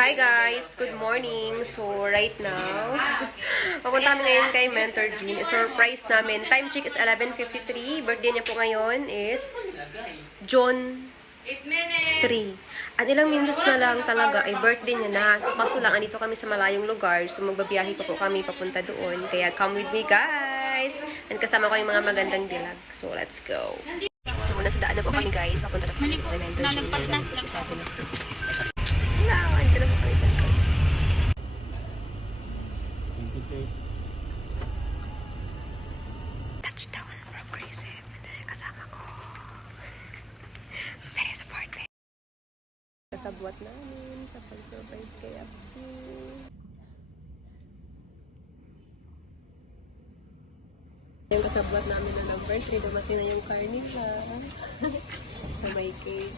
Hi guys! Good morning! So, right now, papunta kami ngayon kay Mentor Jean. Surprise namin. Time check is 11:53. Birthday niya po ngayon is June 3. At ilang minutes na lang talaga ay birthday niya na. So, kaso lang, andito kami sa malayong lugar. So, magbabiyahe pa po kami papunta doon. Kaya, come with me guys! And kasama ko yung mga magandang dilag. So, let's go! So, nasa daan na po kami guys. Papunta na po kami kay Mentor Jean. Nalagpas na. Hello! Andito na po kami sa likod. Touchdown from Gracie. Kasama ko. It's very supportive. Kasabwat namin sa pag-surprise kay Apchi. Yung kasabwat namin na ng birthday, dumating na yung carnita. Na may cake.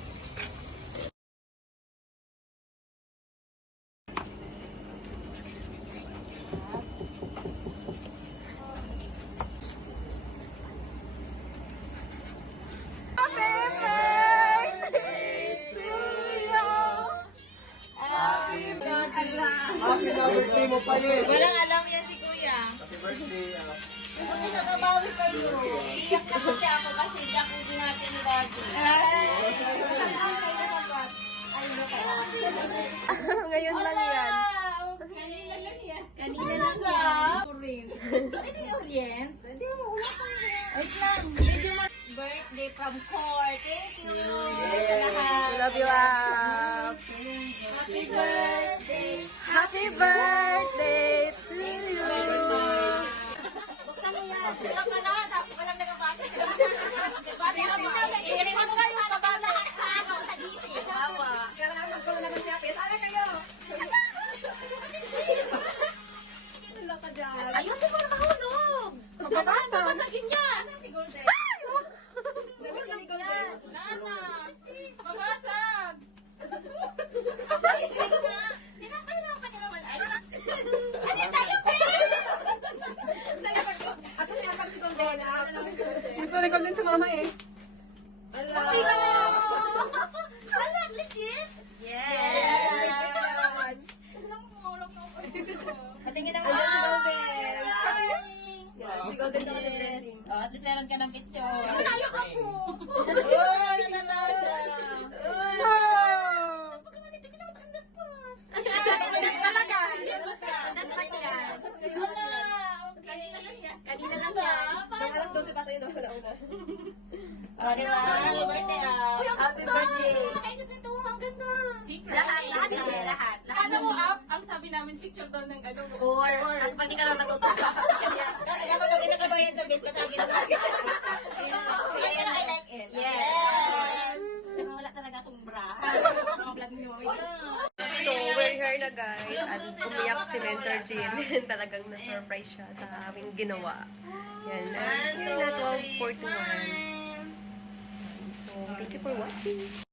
Happy birthday mo pa rin. Walang alam yan si Kuya. Happy birthday. Buti nagabawi kayo. Iiyak na kasi ako kasi jacuzzi natin ni Daddy. Ngayon lang yan. Kanina lang yan. Kanina lang yan. Orient. Ano yung Orient? Hindi mo, wala ko yan. Wait lang. Medyo birthday from court. Thank you. Sa lahat. Love you, Ap. Happy birthday. Happy birthday to you. Buksan mo yan. Buksan mo na. Sabi ko lang nagapati. Bati ako. Iirin mo kayo sa baba lahat sa ano, sa DC. Bawa. Kaya naman magkulo naman siya. Sana kayo. Wala ka dyan. Ayusin mo na mahulog. Mababasa. Babasagin niya. Saan si Golden? Dali ka Yan. Nana. Babasag. Tinatayang ka niya naman. Ano tayo, Ako siya pag si Golden. Gusto ni Golden sa mama eh. Anak, legit? Yes. Patingin naman si Golden. Si Golden na blessing. Oh, at least meron ka ng picture. Tayo ako. Oh, natatawa siya. Talaga. Nasa kanya. Kanina lang yan. Kanina lang yan. Nung alas 12 pa sa'yo na una. Oh, di ba? Happy birthday, Happy birthday. Nakaisip nito, ang ganda. Lahat. Ano mo up? Ang sabi namin picture doon ng ano. Or, kasi pag di ka lang natutuwa. Kasi kapag pag nakabayan sa base, pasagin mo. Pero I like it. Yes. Wala talaga akong bra. Mga vlog nyo. So, we're here na guys. At umiyak si Mentor Jean. Talagang na-surprise siya sa aming ginawa. Yan. Yan na 12:41. So, thank you for watching.